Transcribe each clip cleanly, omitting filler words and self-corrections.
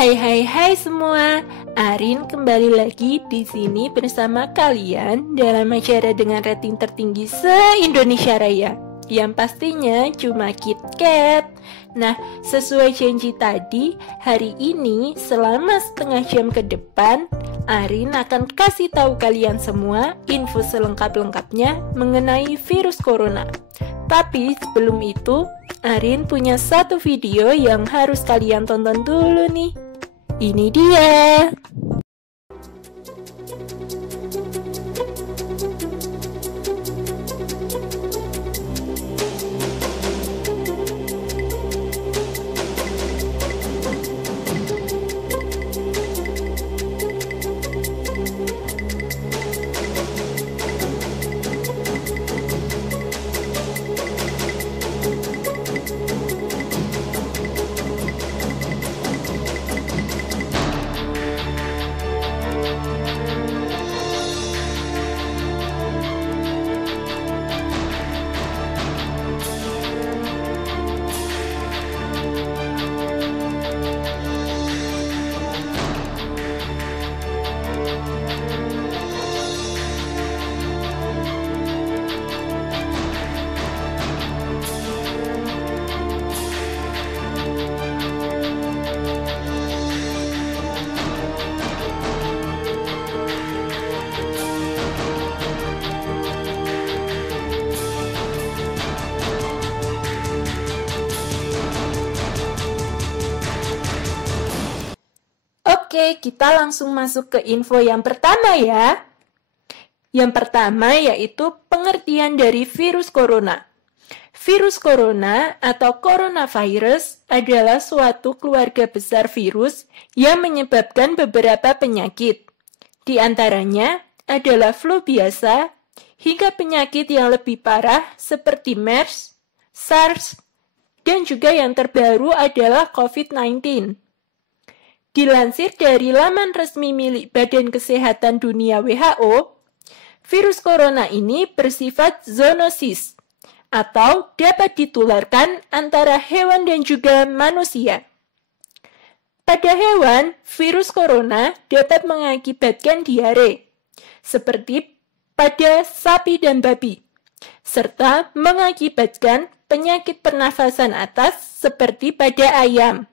Hai semua, Arin kembali lagi di sini bersama kalian dalam acara dengan rating tertinggi se-Indonesia Raya, yang pastinya cuma KitKat. Nah, sesuai janji tadi, hari ini selama setengah jam ke depan, Arin akan kasih tahu kalian semua info selengkap-lengkapnya mengenai virus corona. Tapi sebelum itu, Arin punya satu video yang harus kalian tonton dulu nih. Ini dia. Oke, kita langsung masuk ke info yang pertama ya. Yang pertama yaitu pengertian dari virus corona. Virus corona atau coronavirus adalah suatu keluarga besar virus yang menyebabkan beberapa penyakit. Di antaranya adalah flu biasa hingga penyakit yang lebih parah seperti MERS, SARS, dan juga yang terbaru adalah COVID-19. Dilansir dari laman resmi milik Badan Kesehatan Dunia WHO, virus corona ini bersifat zoonosis atau dapat ditularkan antara hewan dan juga manusia. Pada hewan, virus corona dapat mengakibatkan diare, seperti pada sapi dan babi, serta mengakibatkan penyakit pernafasan atas seperti pada ayam.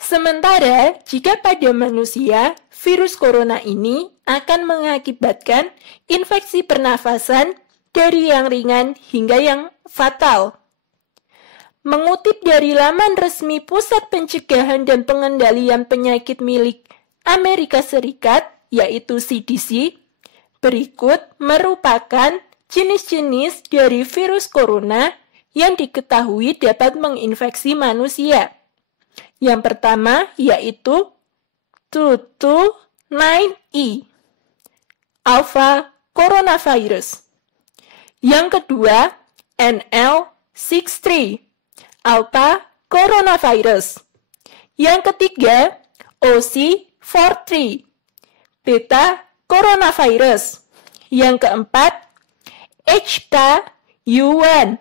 Sementara, jika pada manusia, virus corona ini akan mengakibatkan infeksi pernafasan dari yang ringan hingga yang fatal. Mengutip dari laman resmi Pusat Pencegahan dan Pengendalian Penyakit milik Amerika Serikat, yaitu CDC, berikut merupakan jenis-jenis dari virus corona yang diketahui dapat menginfeksi manusia. Yang pertama yaitu 229E, alpha coronavirus. Yang kedua, NL63, alpha coronavirus. Yang ketiga, OC43, beta coronavirus. Yang keempat, HK-U1,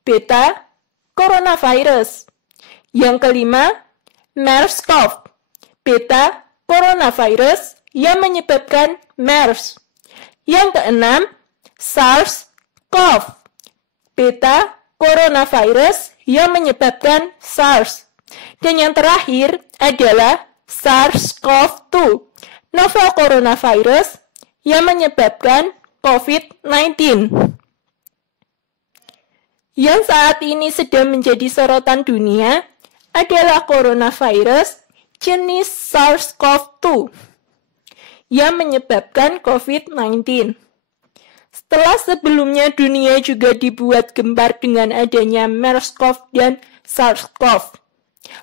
beta coronavirus. Yang kelima, MERS-CoV, beta coronavirus yang menyebabkan MERS. Yang keenam, SARS-CoV, beta coronavirus yang menyebabkan SARS. Dan yang terakhir adalah SARS-CoV-2, novel coronavirus yang menyebabkan COVID-19. Yang saat ini sedang menjadi sorotan dunia adalah coronavirus jenis SARS-CoV-2 yang menyebabkan COVID-19. Setelah sebelumnya dunia juga dibuat gempar dengan adanya MERS-CoV dan SARS-CoV.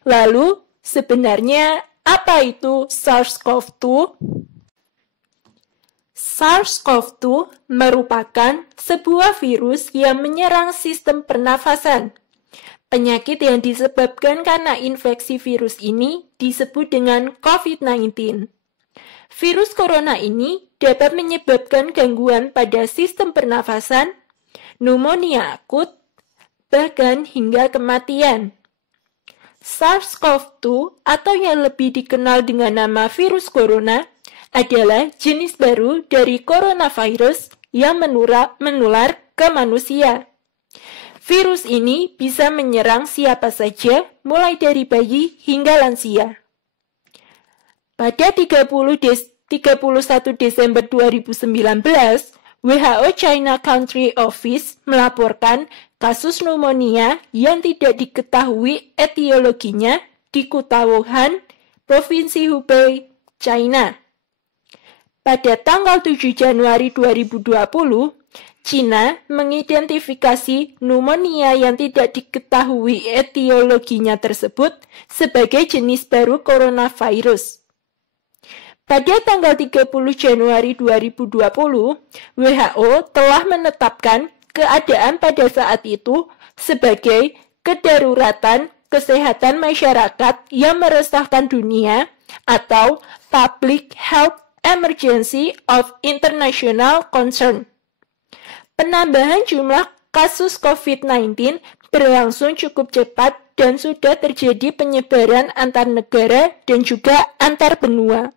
Lalu, sebenarnya apa itu SARS-CoV-2? SARS-CoV-2 merupakan sebuah virus yang menyerang sistem pernafasan. Penyakit yang disebabkan karena infeksi virus ini disebut dengan COVID-19. Virus corona ini dapat menyebabkan gangguan pada sistem pernafasan, pneumonia akut, bahkan hingga kematian. SARS-CoV-2 atau yang lebih dikenal dengan nama virus corona adalah jenis baru dari coronavirus yang menular ke manusia. Virus ini bisa menyerang siapa saja, mulai dari bayi hingga lansia. Pada 31 Desember 2019, WHO China Country Office melaporkan kasus pneumonia yang tidak diketahui etiologinya di kota Wuhan, Provinsi Hubei, China. Pada tanggal 7 Januari 2020, China mengidentifikasi pneumonia yang tidak diketahui etiologinya tersebut sebagai jenis baru coronavirus. Pada tanggal 30 Januari 2020, WHO telah menetapkan keadaan pada saat itu sebagai kedaruratan kesehatan masyarakat yang meresahkan dunia atau Public Health Emergency of International Concern. Penambahan jumlah kasus COVID-19 berlangsung cukup cepat dan sudah terjadi penyebaran antar negara dan juga antar benua.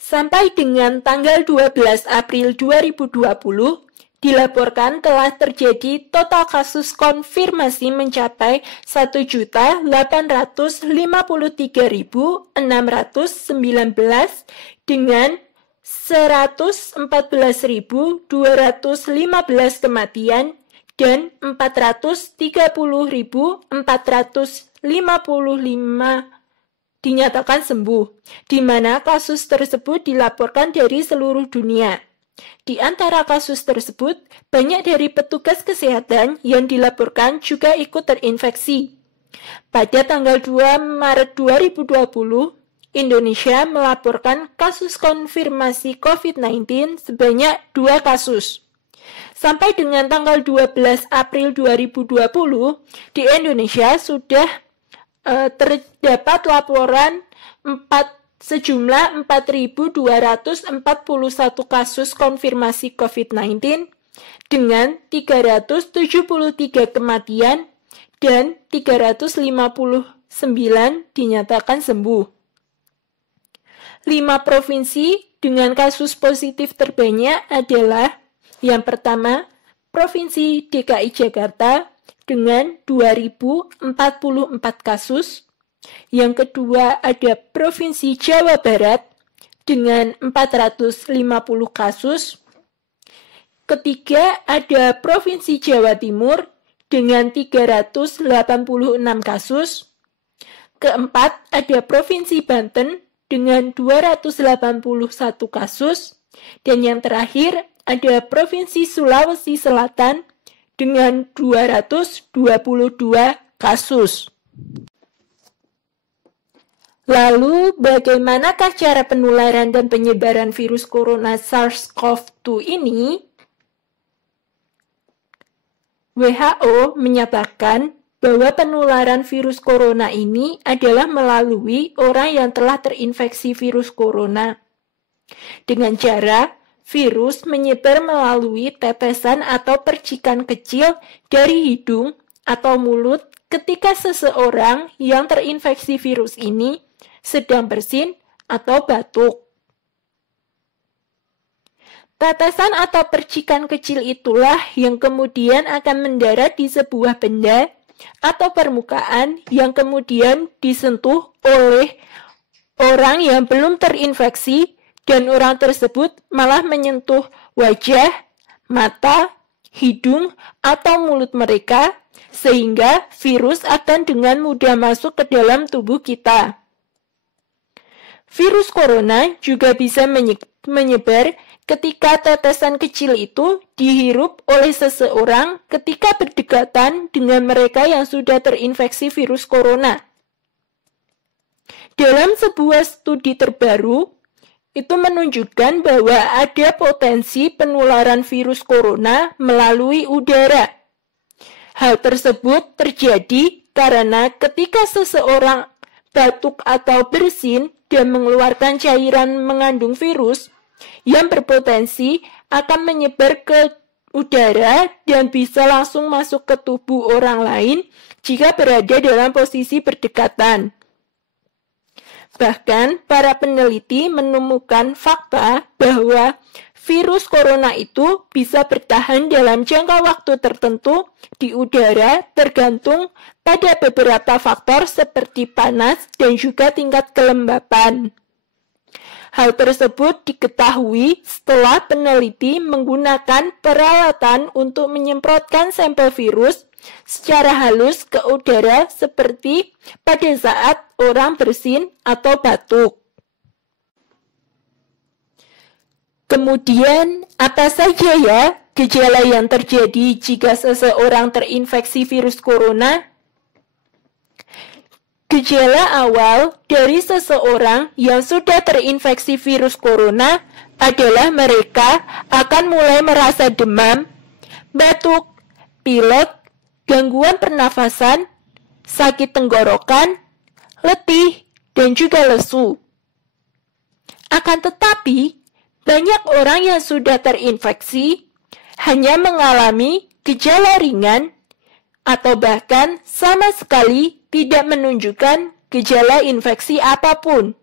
Sampai dengan tanggal 12 April 2020, dilaporkan telah terjadi total kasus konfirmasi mencapai 1.853.619 dengan 114.215 kematian dan 430.455 dinyatakan sembuh, di mana kasus tersebut dilaporkan dari seluruh dunia. Di antara kasus tersebut, banyak dari petugas kesehatan yang dilaporkan juga ikut terinfeksi. Pada tanggal 2 Maret 2020, Indonesia melaporkan kasus konfirmasi COVID-19 sebanyak 2 kasus. Sampai dengan tanggal 12 April 2020, di Indonesia sudah terdapat laporan sejumlah 4.241 kasus konfirmasi COVID-19 dengan 373 kematian dan 359 dinyatakan sembuh. 5 provinsi dengan kasus positif terbanyak adalah yang pertama, Provinsi DKI Jakarta dengan 2.044 kasus. Yang kedua ada Provinsi Jawa Barat dengan 450 kasus. Ketiga ada Provinsi Jawa Timur dengan 386 kasus. Keempat ada Provinsi Banten dengan 281 kasus. Dan yang terakhir ada Provinsi Sulawesi Selatan dengan 222 kasus. Lalu, bagaimanakah cara penularan dan penyebaran virus corona SARS-CoV-2 ini? WHO menyatakan bahwa penularan virus corona ini adalah melalui orang yang telah terinfeksi virus corona. Dengan cara virus menyebar melalui tetesan atau percikan kecil dari hidung atau mulut ketika seseorang yang terinfeksi virus ini sedang bersin atau batuk. Tetesan atau percikan kecil itulah yang kemudian akan mendarat di sebuah benda atau permukaan yang kemudian disentuh oleh orang yang belum terinfeksi dan orang tersebut malah menyentuh wajah, mata, hidung, atau mulut mereka sehingga virus akan dengan mudah masuk ke dalam tubuh kita. Virus corona juga bisa menyebar ketika tetesan kecil itu dihirup oleh seseorang ketika berdekatan dengan mereka yang sudah terinfeksi virus corona. Dalam sebuah studi terbaru, itu menunjukkan bahwa ada potensi penularan virus corona melalui udara. Hal tersebut terjadi karena ketika seseorang batuk atau bersin dan mengeluarkan cairan mengandung virus yang berpotensi akan menyebar ke udara dan bisa langsung masuk ke tubuh orang lain jika berada dalam posisi berdekatan. Bahkan, para peneliti menemukan fakta bahwa virus corona itu bisa bertahan dalam jangka waktu tertentu di udara tergantung pada beberapa faktor seperti panas dan juga tingkat kelembapan. Hal tersebut diketahui setelah peneliti menggunakan peralatan untuk menyemprotkan sampel virus secara halus ke udara seperti pada saat orang bersin atau batuk. Kemudian, apa saja ya gejala yang terjadi jika seseorang terinfeksi virus corona? Gejala awal dari seseorang yang sudah terinfeksi virus corona adalah mereka akan mulai merasa demam, batuk, pilek, gangguan pernafasan, sakit tenggorokan, letih, dan juga lesu. Akan tetapi, banyak orang yang sudah terinfeksi hanya mengalami gejala ringan atau bahkan sama sekali tidak menunjukkan gejala infeksi apapun.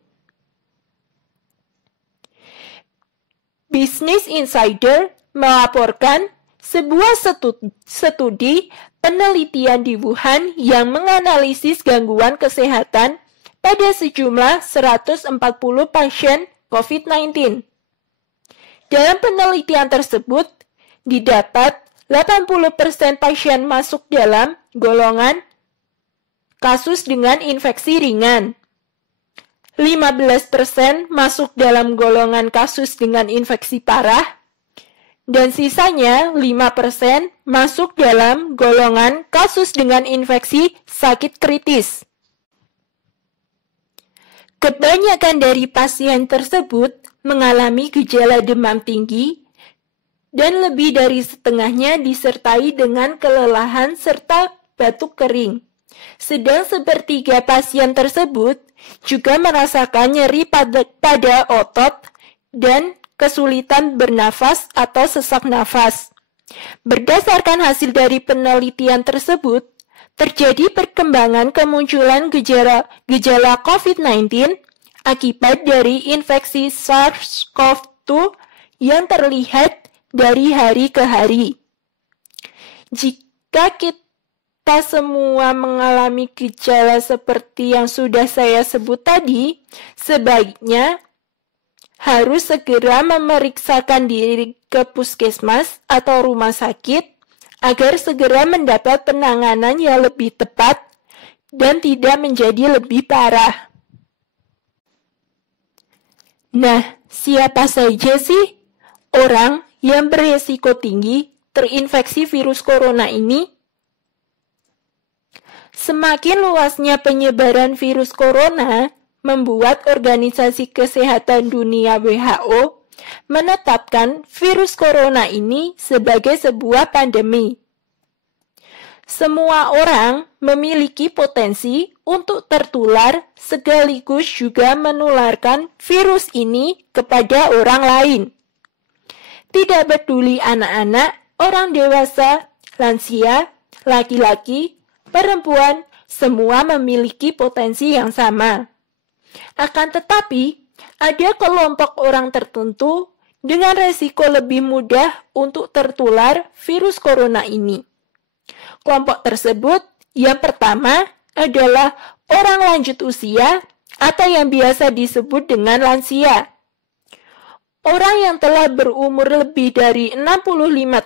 Business Insider melaporkan sebuah studi penelitian di Wuhan yang menganalisis gangguan kesehatan pada sejumlah 140 pasien COVID-19. Dalam penelitian tersebut, didapat 80% pasien masuk dalam golongan kasus dengan infeksi ringan. 15% masuk dalam golongan kasus dengan infeksi parah, dan sisanya 5% masuk dalam golongan kasus dengan infeksi sakit kritis. Kebanyakan dari pasien tersebut mengalami gejala demam tinggi, dan lebih dari setengahnya disertai dengan kelelahan serta batuk kering. Sedang sepertiga pasien tersebut juga merasakan nyeri pada otot dan kesulitan bernafas atau sesak nafas. Berdasarkan hasil dari penelitian tersebut, terjadi perkembangan kemunculan gejala COVID-19 akibat dari infeksi SARS-CoV-2 yang terlihat dari hari ke hari. Jika kita semua mengalami gejala seperti yang sudah saya sebut tadi, sebaiknya harus segera memeriksakan diri ke puskesmas atau rumah sakit agar segera mendapat penanganan yang lebih tepat dan tidak menjadi lebih parah. Nah, siapa saja sih orang yang beresiko tinggi terinfeksi virus corona ini? Semakin luasnya penyebaran virus corona membuat Organisasi Kesehatan Dunia WHO menetapkan virus corona ini sebagai sebuah pandemi. Semua orang memiliki potensi untuk tertular sekaligus juga menularkan virus ini kepada orang lain. Tidak peduli anak-anak, orang dewasa, lansia, laki-laki, perempuan, semua memiliki potensi yang sama. Akan tetapi, ada kelompok orang tertentu dengan resiko lebih mudah untuk tertular virus corona ini. Kelompok tersebut yang pertama adalah orang lanjut usia atau yang biasa disebut dengan lansia. Orang yang telah berumur lebih dari 65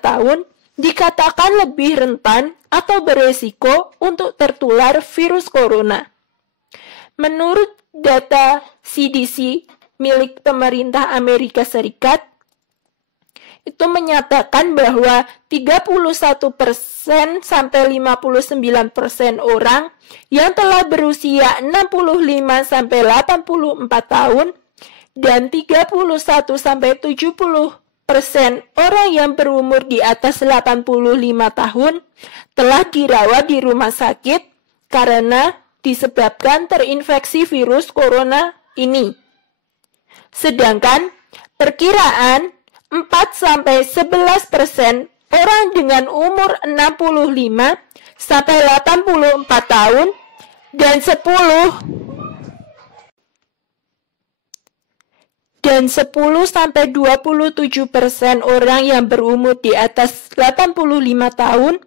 tahun dikatakan lebih rentan atau beresiko untuk tertular virus corona. Menurut data CDC milik pemerintah Amerika Serikat, itu menyatakan bahwa 31% sampai 59% orang yang telah berusia 65 sampai 84 tahun dan 31 sampai 70% orang yang berumur di atas 85 tahun telah dirawat di rumah sakit karena disebabkan terinfeksi virus corona ini. Sedangkan perkiraan 4-11% orang dengan umur 65 sampai 84 tahun dan 10 sampai 27% orang yang berumur di atas 85 tahun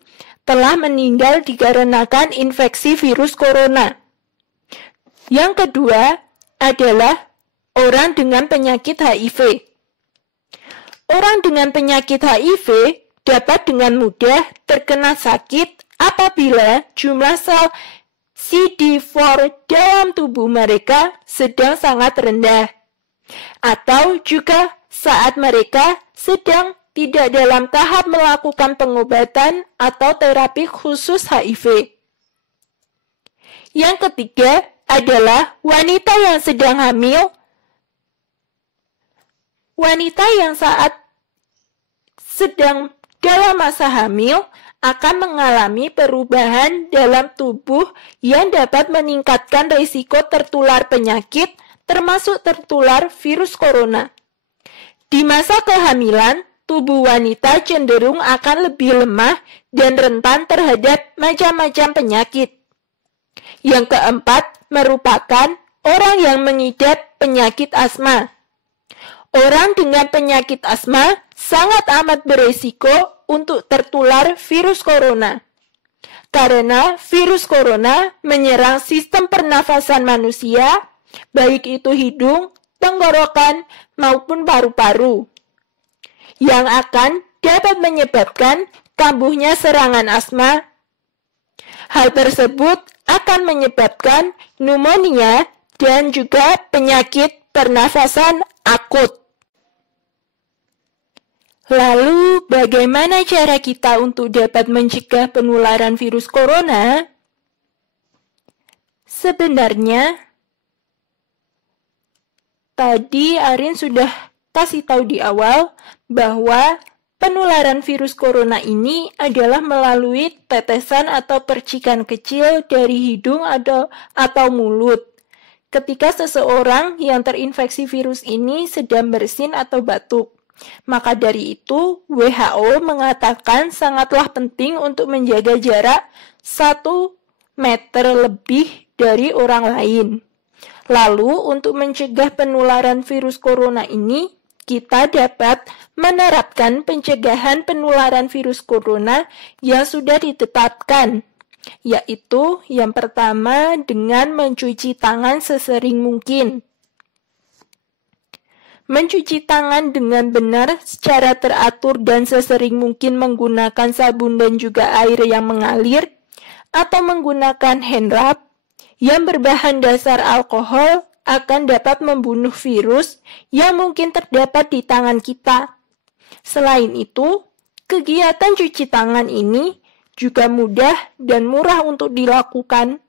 telah meninggal dikarenakan infeksi virus corona. Yang kedua adalah orang dengan penyakit HIV. Orang dengan penyakit HIV dapat dengan mudah terkena sakit apabila jumlah sel CD4 dalam tubuh mereka sedang sangat rendah, atau juga saat mereka sedang tidak dalam tahap melakukan pengobatan atau terapi khusus HIV. Yang ketiga adalah wanita yang sedang hamil. Wanita yang saat sedang dalam masa hamil akan mengalami perubahan dalam tubuh yang dapat meningkatkan risiko tertular penyakit, termasuk tertular virus corona. Di masa kehamilan, tubuh wanita cenderung akan lebih lemah dan rentan terhadap macam-macam penyakit. Yang keempat merupakan orang yang mengidap penyakit asma. Orang dengan penyakit asma sangat amat beresiko untuk tertular virus corona. Karena virus corona menyerang sistem pernafasan manusia, baik itu hidung, tenggorokan, maupun paru-paru, yang akan dapat menyebabkan kambuhnya serangan asma. Hal tersebut akan menyebabkan pneumonia dan juga penyakit pernafasan akut. Lalu, bagaimana cara kita untuk dapat mencegah penularan virus corona? Sebenarnya, tadi Arin sudah kasih tahu di awal bahwa penularan virus corona ini adalah melalui tetesan atau percikan kecil dari hidung atau mulut. Ketika seseorang yang terinfeksi virus ini sedang bersin atau batuk. Maka dari itu, WHO mengatakan sangatlah penting untuk menjaga jarak 1 meter lebih dari orang lain. Lalu, untuk mencegah penularan virus corona ini, kita dapat menerapkan pencegahan penularan virus corona yang sudah ditetapkan, yaitu yang pertama dengan mencuci tangan sesering mungkin. Mencuci tangan dengan benar secara teratur dan sesering mungkin menggunakan sabun dan juga air yang mengalir, atau menggunakan hand rub yang berbahan dasar alkohol akan dapat membunuh virus yang mungkin terdapat di tangan kita. Selain itu, kegiatan cuci tangan ini juga mudah dan murah untuk dilakukan.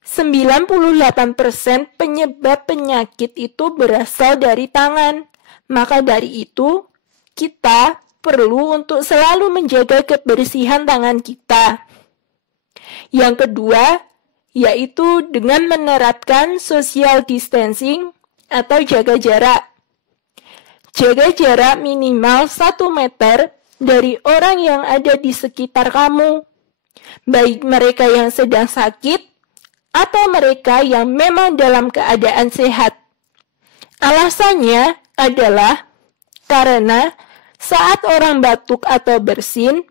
98% penyebab penyakit itu berasal dari tangan. Maka dari itu, kita perlu untuk selalu menjaga kebersihan tangan kita. Yang kedua, yaitu dengan menerapkan social distancing atau jaga jarak. Jaga jarak minimal 1 meter dari orang yang ada di sekitar kamu, baik mereka yang sedang sakit atau mereka yang memang dalam keadaan sehat. Alasannya adalah karena saat orang batuk atau bersin,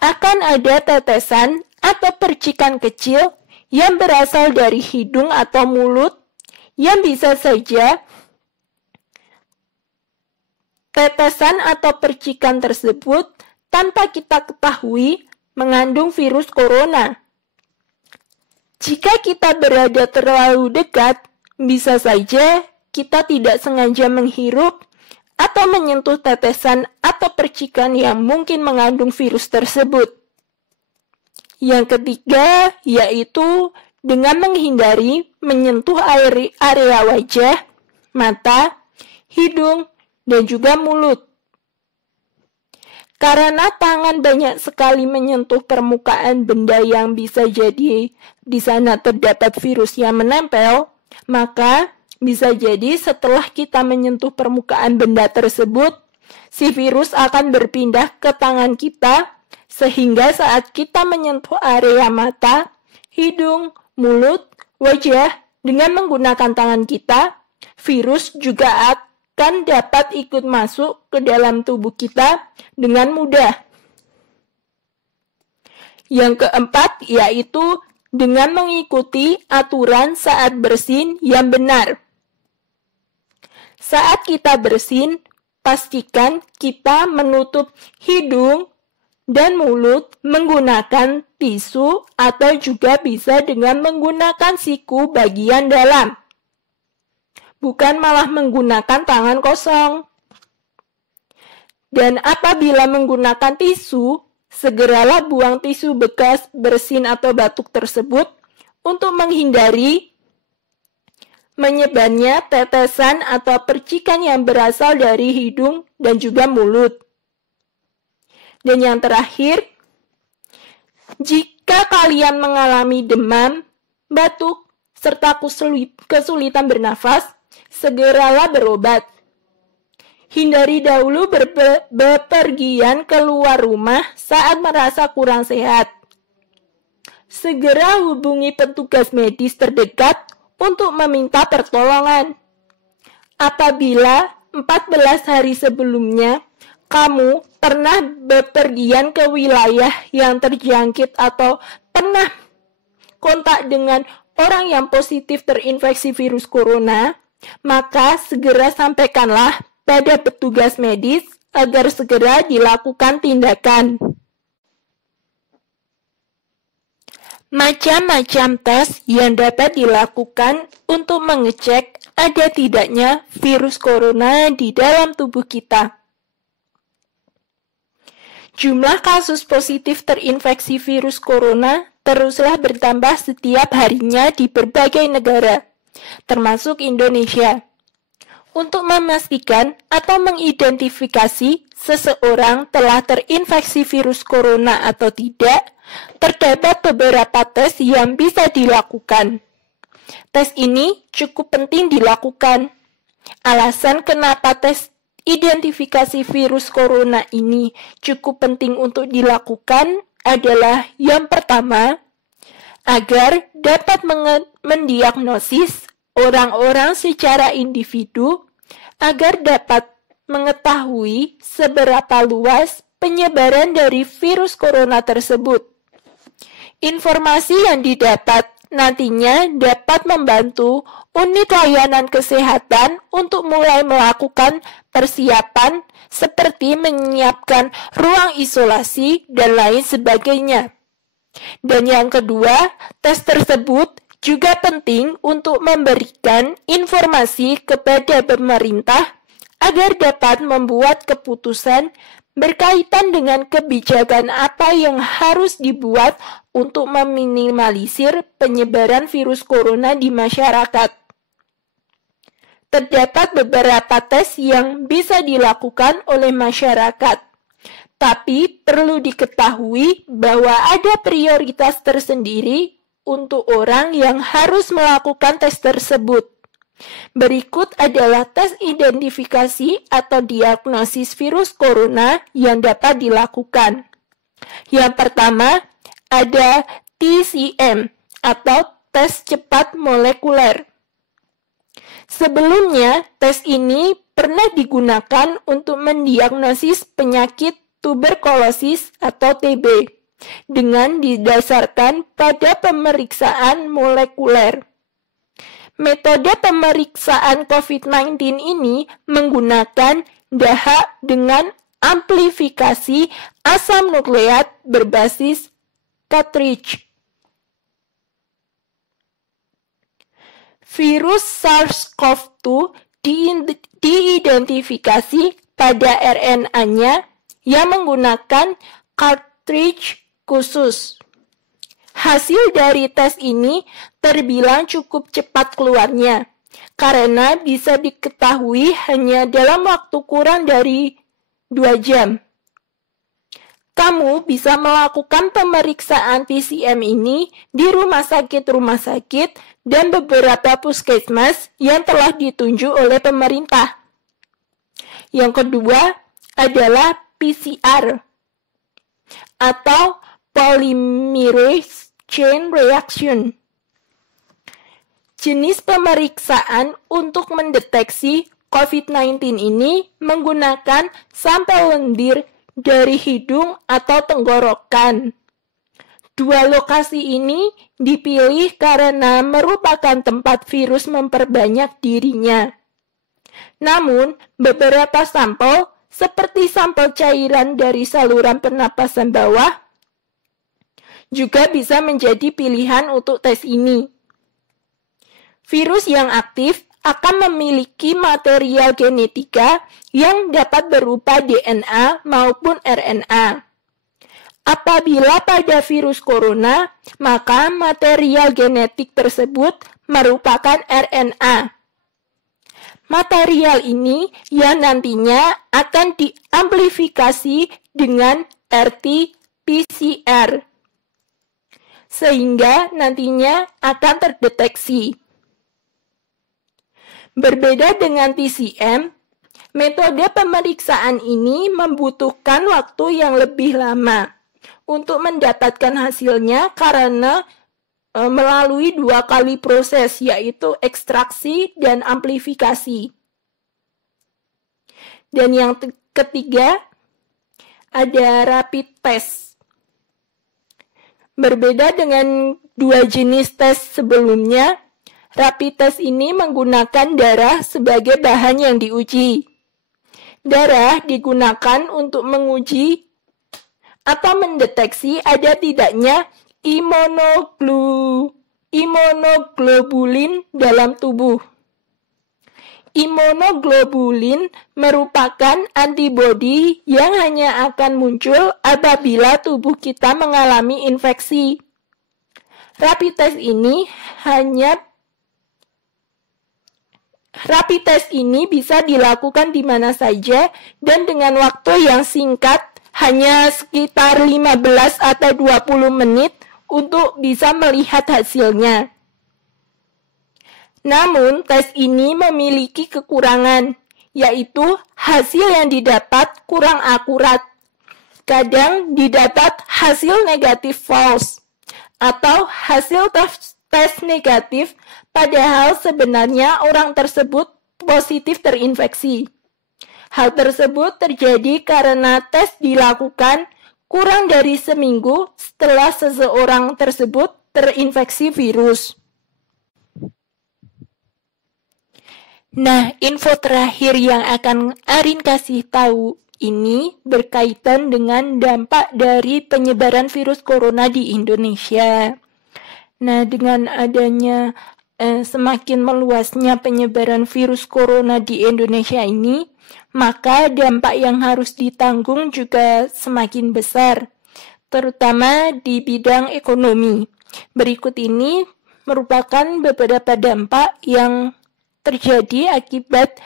akan ada tetesan atau percikan kecil yang berasal dari hidung atau mulut yang bisa saja tetesan atau percikan tersebut tanpa kita ketahui mengandung virus corona. Jika kita berada terlalu dekat, bisa saja kita tidak sengaja menghirup atau menyentuh tetesan atau percikan yang mungkin mengandung virus tersebut. Yang ketiga, yaitu dengan menghindari menyentuh area wajah, mata, hidung, dan juga mulut. Karena tangan banyak sekali menyentuh permukaan benda yang bisa jadi di sana terdapat virus yang menempel, maka bisa jadi setelah kita menyentuh permukaan benda tersebut, si virus akan berpindah ke tangan kita, sehingga saat kita menyentuh area mata, hidung, mulut, wajah dengan menggunakan tangan kita, virus juga akan dapat ikut masuk ke dalam tubuh kita dengan mudah. Yang keempat yaitu dengan mengikuti aturan saat bersin yang benar. Saat kita bersin, pastikan kita menutup hidung dan mulut menggunakan tisu atau juga bisa dengan menggunakan siku bagian dalam. Bukan malah menggunakan tangan kosong. Dan apabila menggunakan tisu, segeralah buang tisu bekas bersin atau batuk tersebut untuk menghindari menyebarnya tetesan atau percikan yang berasal dari hidung dan juga mulut. Dan yang terakhir, jika kalian mengalami demam, batuk, serta kesulitan bernafas, segeralah berobat. Hindari dahulu bepergian keluar rumah saat merasa kurang sehat. Segera hubungi petugas medis terdekat untuk meminta pertolongan. Apabila 14 hari sebelumnya kamu pernah bepergian ke wilayah yang terjangkit atau pernah kontak dengan orang yang positif terinfeksi virus corona, maka segera sampaikanlah pada petugas medis agar segera dilakukan tindakan. Macam-macam tes yang dapat dilakukan untuk mengecek ada tidaknya virus corona di dalam tubuh kita. Jumlah kasus positif terinfeksi virus corona teruslah bertambah setiap harinya di berbagai negara, termasuk Indonesia. Untuk memastikan atau mengidentifikasi seseorang telah terinfeksi virus corona atau tidak, terdapat beberapa tes yang bisa dilakukan. Tes ini cukup penting dilakukan. Alasan kenapa tes identifikasi virus corona ini cukup penting untuk dilakukan adalah yang pertama, agar dapat mendiagnosis orang-orang secara individu agar dapat mengetahui seberapa luas penyebaran dari virus corona tersebut. Informasi yang didapat nantinya dapat membantu unit layanan kesehatan untuk mulai melakukan persiapan seperti menyiapkan ruang isolasi dan lain sebagainya. Dan yang kedua, tes tersebut juga penting untuk memberikan informasi kepada pemerintah agar dapat membuat keputusan berkaitan dengan kebijakan apa yang harus dibuat untuk meminimalisir penyebaran virus corona di masyarakat. Terdapat beberapa tes yang bisa dilakukan oleh masyarakat, tapi perlu diketahui bahwa ada prioritas tersendiri untuk orang yang harus melakukan tes tersebut. Berikut adalah tes identifikasi atau diagnosis virus corona yang dapat dilakukan. Yang pertama, ada TCM atau tes cepat molekuler. Sebelumnya, tes ini pernah digunakan untuk mendiagnosis penyakit tuberkulosis atau TB dengan didasarkan pada pemeriksaan molekuler. Metode pemeriksaan COVID-19 ini menggunakan dahak dengan amplifikasi asam nukleat berbasis cartridge. Virus SARS-CoV-2 diidentifikasi pada RNA-nya yang menggunakan cartridge khusus. Hasil dari tes ini terbilang cukup cepat keluarnya, karena bisa diketahui hanya dalam waktu kurang dari 2 jam. Kamu bisa melakukan pemeriksaan TCM ini di rumah sakit dan beberapa puskesmas yang telah ditunjuk oleh pemerintah. Yang kedua, adalah PCR atau Polymerase Chain Reaction. Jenis pemeriksaan untuk mendeteksi COVID-19 ini menggunakan sampel lendir dari hidung atau tenggorokan. Dua lokasi ini dipilih karena merupakan tempat virus memperbanyak dirinya. Namun, beberapa sampel, seperti sampel cairan dari saluran pernapasan bawah, juga bisa menjadi pilihan untuk tes ini. Virus yang aktif akan memiliki material genetika yang dapat berupa DNA maupun RNA. Apabila pada virus corona, maka material genetik tersebut merupakan RNA. Material ini yang nantinya akan diamplifikasi dengan RT-PCR, sehingga nantinya akan terdeteksi. Berbeda dengan TCM, metode pemeriksaan ini membutuhkan waktu yang lebih lama untuk mendapatkan hasilnya karena melalui 2 kali proses, yaitu ekstraksi dan amplifikasi. Dan yang ketiga, ada rapid test. Berbeda dengan 2 jenis tes sebelumnya, rapid test ini menggunakan darah sebagai bahan yang diuji. Darah digunakan untuk menguji atau mendeteksi ada tidaknya imunoglobulin dalam tubuh. Imunoglobulin merupakan antibodi yang hanya akan muncul apabila tubuh kita mengalami infeksi. Rapid test ini bisa dilakukan di mana saja dan dengan waktu yang singkat, hanya sekitar 15 atau 20 menit untuk bisa melihat hasilnya. Namun, tes ini memiliki kekurangan, yaitu hasil yang didapat kurang akurat. Kadang didapat hasil negatif false, atau hasil tes negatif, padahal sebenarnya orang tersebut positif terinfeksi. Hal tersebut terjadi karena tes dilakukan kurang dari seminggu setelah seseorang tersebut terinfeksi virus. Nah, info terakhir yang akan Arin kasih tahu ini berkaitan dengan dampak dari penyebaran virus corona di Indonesia. Nah, dengan adanya semakin meluasnya penyebaran virus corona di Indonesia ini, maka dampak yang harus ditanggung juga semakin besar, terutama di bidang ekonomi. Berikut ini merupakan beberapa dampak yang terjadi akibat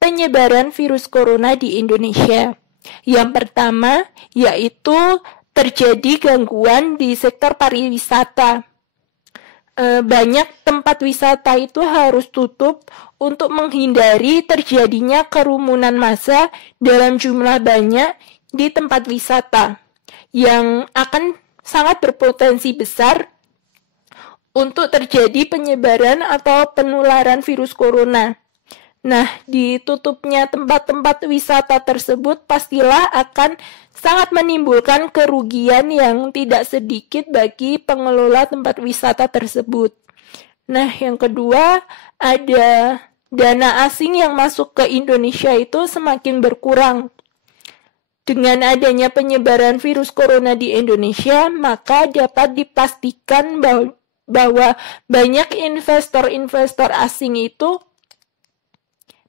penyebaran virus corona di Indonesia. Yang pertama, yaitu terjadi gangguan di sektor pariwisata. Banyak tempat wisata itu harus tutup untuk menghindari terjadinya kerumunan massa dalam jumlah banyak di tempat wisata yang akan sangat berpotensi besar untuk terjadi penyebaran atau penularan virus corona. Nah, ditutupnya tempat-tempat wisata tersebut pastilah akan sangat menimbulkan kerugian yang tidak sedikit bagi pengelola tempat wisata tersebut. Nah, yang kedua, ada dana asing yang masuk ke Indonesia itu semakin berkurang. Dengan adanya penyebaran virus corona di Indonesia, maka dapat dipastikan bahwa banyak investor-investor asing itu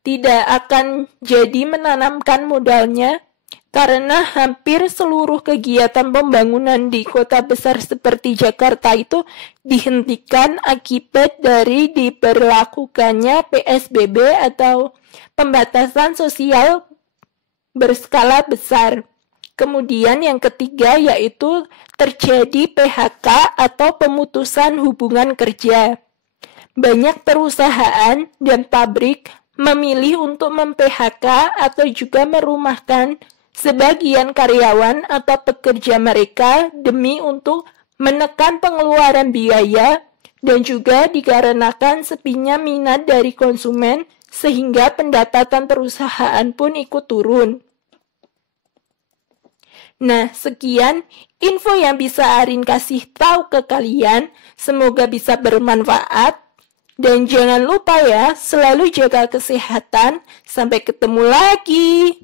tidak akan jadi menanamkan modalnya karena hampir seluruh kegiatan pembangunan di kota besar seperti Jakarta itu dihentikan akibat dari diberlakukannya PSBB atau pembatasan sosial berskala besar. Kemudian yang ketiga yaitu terjadi PHK atau pemutusan hubungan kerja. Banyak perusahaan dan pabrik memilih untuk mem-PHK atau juga merumahkan sebagian karyawan atau pekerja mereka demi untuk menekan pengeluaran biaya dan juga dikarenakan sepinya minat dari konsumen sehingga pendapatan perusahaan pun ikut turun. Nah, sekian info yang bisa Arin kasih tahu ke kalian. Semoga bisa bermanfaat. Dan jangan lupa ya, selalu jaga kesehatan. Sampai ketemu lagi.